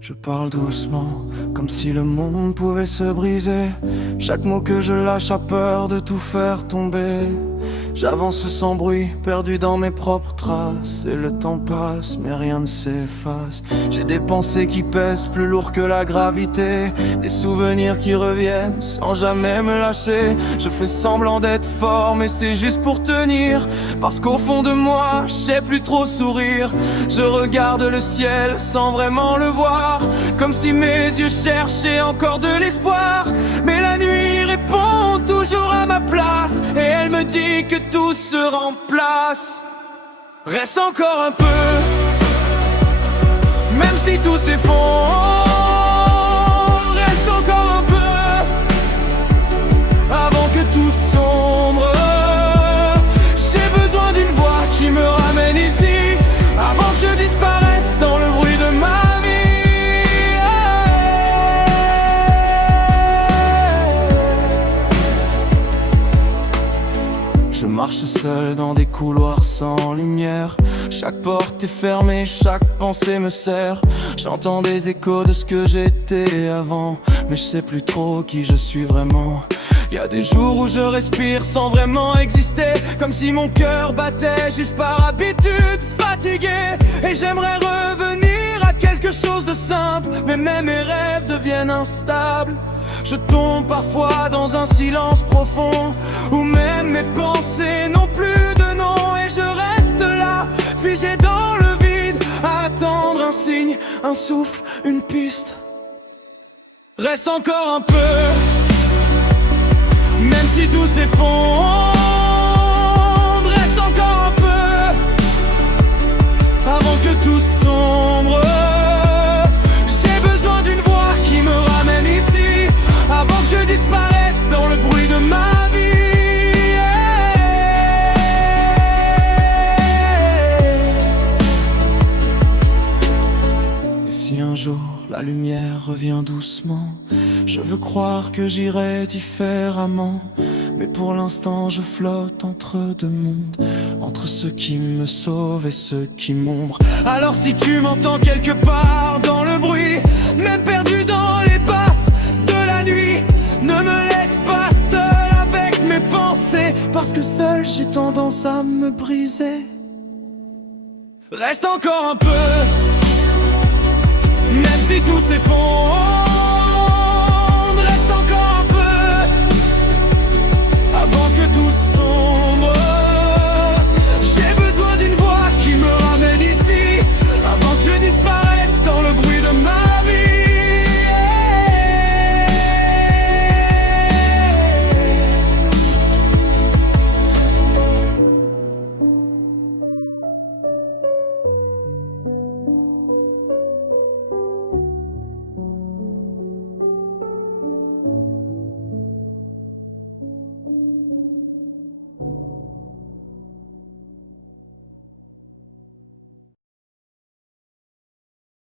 Je parle doucement, comme si le monde pouvait se briser. Chaque mot que je lâche a peur de tout faire tomber. J'avance sans bruit, perdu dans mes propres traces. Et le temps passe, mais rien ne s'efface. J'ai des pensées qui pèsent plus lourd que la gravité. Des souvenirs qui reviennent sans jamais me lâcher. Je fais semblant d'être fort, mais c'est juste pour tenir. Parce qu'au fond de moi, je sais plus trop sourire. Je regarde le ciel sans vraiment le voir, comme si mes yeux cherchaient encore de l'espoir. Mais la nuit répond toujours à ma place, et elle me dit que tout se remplace. Reste encore un peu, même si tout s'effondre. Reste encore un peu, avant que tout sombre. J'ai besoin d'une voix qui me ramène ici, avant que je disparaisse dans le bruit de ma Je marche seul dans des couloirs sans lumière. Chaque porte est fermée, chaque pensée me serre. J'entends des échos de ce que j'étais avant, mais je sais plus trop qui je suis vraiment. Y a des jours où je respire sans vraiment exister, comme si mon cœur battait juste par habitude. Fatigué, et j'aimerais revenir à quelque chose de simple, mais même mes rêves deviennent instables. Je tombe parfois dans un silence profond, où même mes pensées n'ont plus de nom. Et je reste là, figé dans le vide, à attendre un signe, un souffle, une piste. Reste encore un peu, même si tout s'effondre. Reste encore un peu, avant que tout sombre. J'ai besoin d'une voix qui me ramène ici, avant que je disparaisse dans le bruit de ma vie. Et si un jour la lumière revient doucement, je veux croire que j'irai différemment. Mais pour l'instant je flotte entre deux mondes, entre ceux qui me sauvent et ceux qui m'ombrent. Alors si tu m'entends quelque part dans le bruit, même perdu dans les basses de la nuit, ne me laisse pas seul avec mes pensées, parce que seul j'ai tendance à me briser. Reste encore un peu, même si tout s'effondre.